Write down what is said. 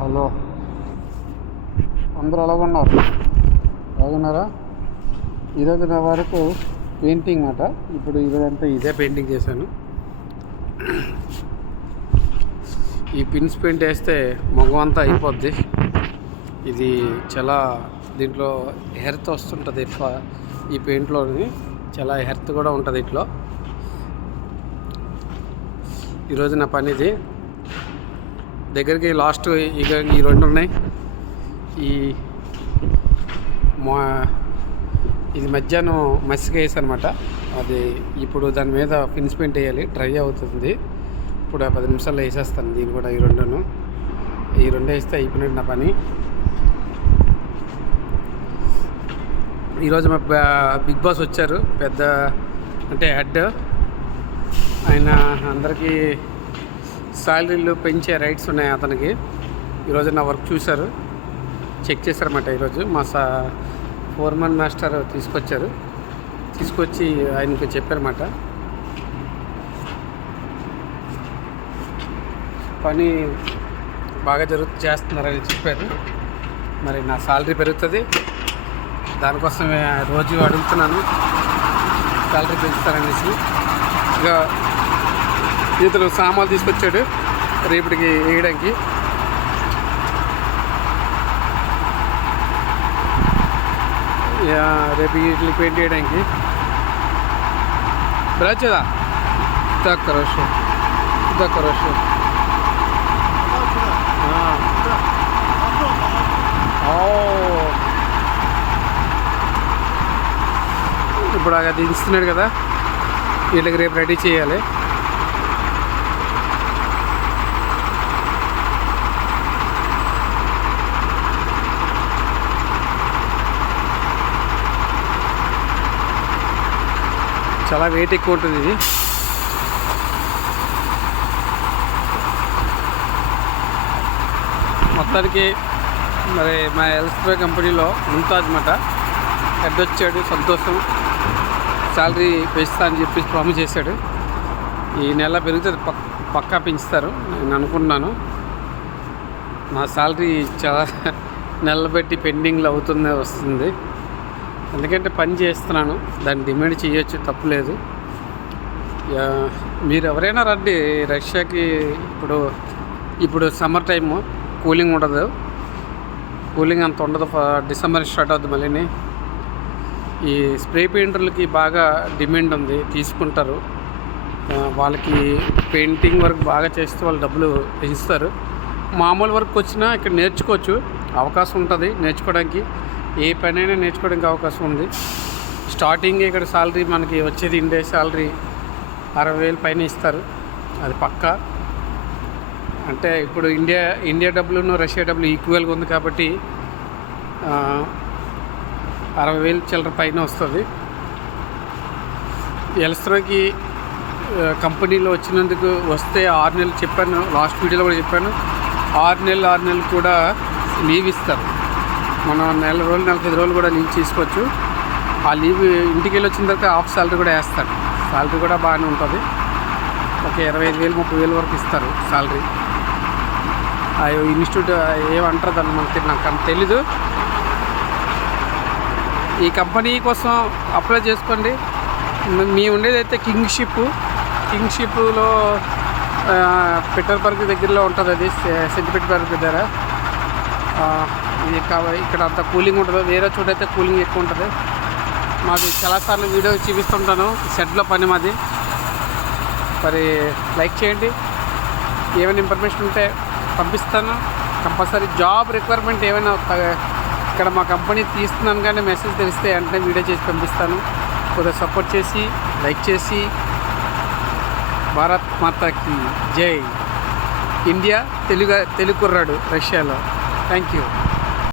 Hello, అందరూ ఎలా ఉన్నారు? బాగున్నారా? ఈరోజు నా వరకు పెయింటింగ్ అట. ఇప్పుడు ఈరోజంతా ఇదే పెయింటింగ్ చేశాను. ఈ పిన్స్ పెయింట్ వేస్తే మొగం అంతా అయిపోద్ది. ఇది చాలా దీంట్లో హెర్త్ వస్తుంటుంది. ఈ పెయింట్లోని చాలా హెర్త్ కూడా ఉంటుంది. ఇట్లో ఈరోజు నా పని ఇది. దగ్గరికి లాస్ట్ ఇక ఈ రెండు ఉన్నాయి. ఇది మధ్యాహ్నం మసిక వేసనమాట. అది ఇప్పుడు దాని మీద ఫినిష్ పెయింట్ వేయాలి. డ్రై అవుతుంది. ఇప్పుడు 10 నిమిషాల్లో వేసేస్తాను. దీన్ని కూడా ఈ రెండు వేస్తే అయిపోయినట్టు నా పని. ఈరోజు మా బిగ్ బాస్ వచ్చారు. పెద్ద అంటే హెడ్ ఆయన. అందరికీ శాలరీలు పెంచే రైట్స్ ఉన్నాయి అతనికి. ఈరోజు నా వర్క్ చూశారు, చెక్ చేశారన్నమాట. ఈరోజు మా ఫోర్మన్ మాస్టర్ తీసుకొచ్చి ఆయనకి చెప్పారన్నమాట. పని బాగా చేస్తున్నారని చెప్పారు. మరి నా శాలరీ పెరుగుతుంది. దానికోసమే రోజు అడుగుతున్నాను శాలరీ పెంచుతారనేసి. ఇక ఇతను సామాన్లు తీసుకొచ్చాడు రేపటికి వేయడానికి. రేపు ఇడ్లీ పెయింట్ వేయడానికి వచ్చేదా కరోషు ఇప్పుడు అది దించుతున్నాడు కదా, వీళ్ళకి రేపు రెడీ చేయాలి. చాలా వెయిట్ ఎక్కువ ఉంటుంది ఇది. మొత్తానికి మరి మా ఎల్స్ప్రే కంపెనీలో ముంతాజ్ అన్నమాట హెడ్ వచ్చాడు. సంతోషం. శాలరీ పెంచుతా అని చెప్పి ప్రామిస్ చేశాడు. ఈ నెల పెరిగితే పక్కా పెంచుతారు నేను అనుకుంటున్నాను. నా శాలరీ చాలా నెలలు పెట్టి పెండింగ్లో వస్తుంది. ఎందుకంటే పని చేస్తున్నాను, దాన్ని డిమాండ్ చేయొచ్చు, తప్పులేదు. మీరు ఎవరైనా రండి రష్యాకి. ఇప్పుడు సమ్మర్ టైము, కూలింగ్ ఉండదు. కూలింగ్ అంత ఉండదు. డిసెంబర్ స్టార్ట్ అవుతుంది. మళ్ళీ ఈ స్ప్రే పెయింటర్లకి బాగా డిమాండ్ ఉంది, తీసుకుంటారు. వాళ్ళకి పెయింటింగ్ వర్క్ బాగా చేస్తే వాళ్ళు డబ్బులు పెంచుతారు. మామూలు వర్క్ వచ్చినా ఇక్కడ నేర్చుకోవచ్చు, అవకాశం ఉంటుంది నేర్చుకోవడానికి. ఏ పనైనా నేర్చుకోవడానికి అవకాశం ఉంది. స్టార్టింగ్ ఇక్కడ శాలరీ మనకి వచ్చేది ఇండియా శాలరీ 60,000 పైన ఇస్తారు. అది పక్కా. అంటే ఇప్పుడు ఇండియా డబ్బులు రష్యా డబ్బులు ఈక్వల్గా ఉంది కాబట్టి 60,000 చిల్లర పైన వస్తుంది. ఎల్స్ట్రోకి కంపెనీలో వచ్చినందుకు వస్తే 6 నెలలు చెప్పాను, లాస్ట్ వీడియోలో కూడా చెప్పాను. 6 నెలలు కూడా లీవ్ ఇస్తారు. మనం 4 రోజులు 45 రోజులు కూడా లీవ్ తీసుకోవచ్చు. ఆ లీవ్ ఇంటికి వెళ్ళి వచ్చిన తర్వాత హాఫ్ శాలరీ కూడా వేస్తాడు. శాలరీ కూడా బాగానే ఉంటుంది. ఒక 25,000 30,000 వరకు ఇస్తారు శాలరీ. ఆ ఇన్స్టిట్యూట్ ఏమంటారు దాన్ని నాకు అంత తెలీదు. ఈ కంపెనీ కోసం అప్లై చేసుకోండి. మీ ఉండేదైతే కింగ్షిప్లో పీటర్బర్గ్ దగ్గరలో ఉంటుంది. అది సెంట్ పీటర్బర్గ్ దగ్గర. ఇది ఇక్కడ అంత కూలింగ్ ఉంటుంది. వేరే చోట అయితే కూలింగ్ ఎక్కువ ఉంటుంది. మాది చాలాసార్లు వీడియో చూపిస్తుంటాను. షెడ్లో పని మాది. మరి లైక్ చేయండి. ఏమైనా ఇన్ఫర్మేషన్ ఉంటే పంపిస్తాను. కంపల్సరీ జాబ్ రిక్వైర్మెంట్ ఏమైనా ఇక్కడ మా కంపెనీ తీస్తున్నాను కానీ మెసేజ్ తెలిస్తే వెంటనే వీడియో చేసి పంపిస్తాను. కొద్దిగా సపోర్ట్ చేసి లైక్ చేసి. భారత్ మాతాకి జై. ఇండియా తెలుగు కుర్రాడు రష్యాలో. Thank you.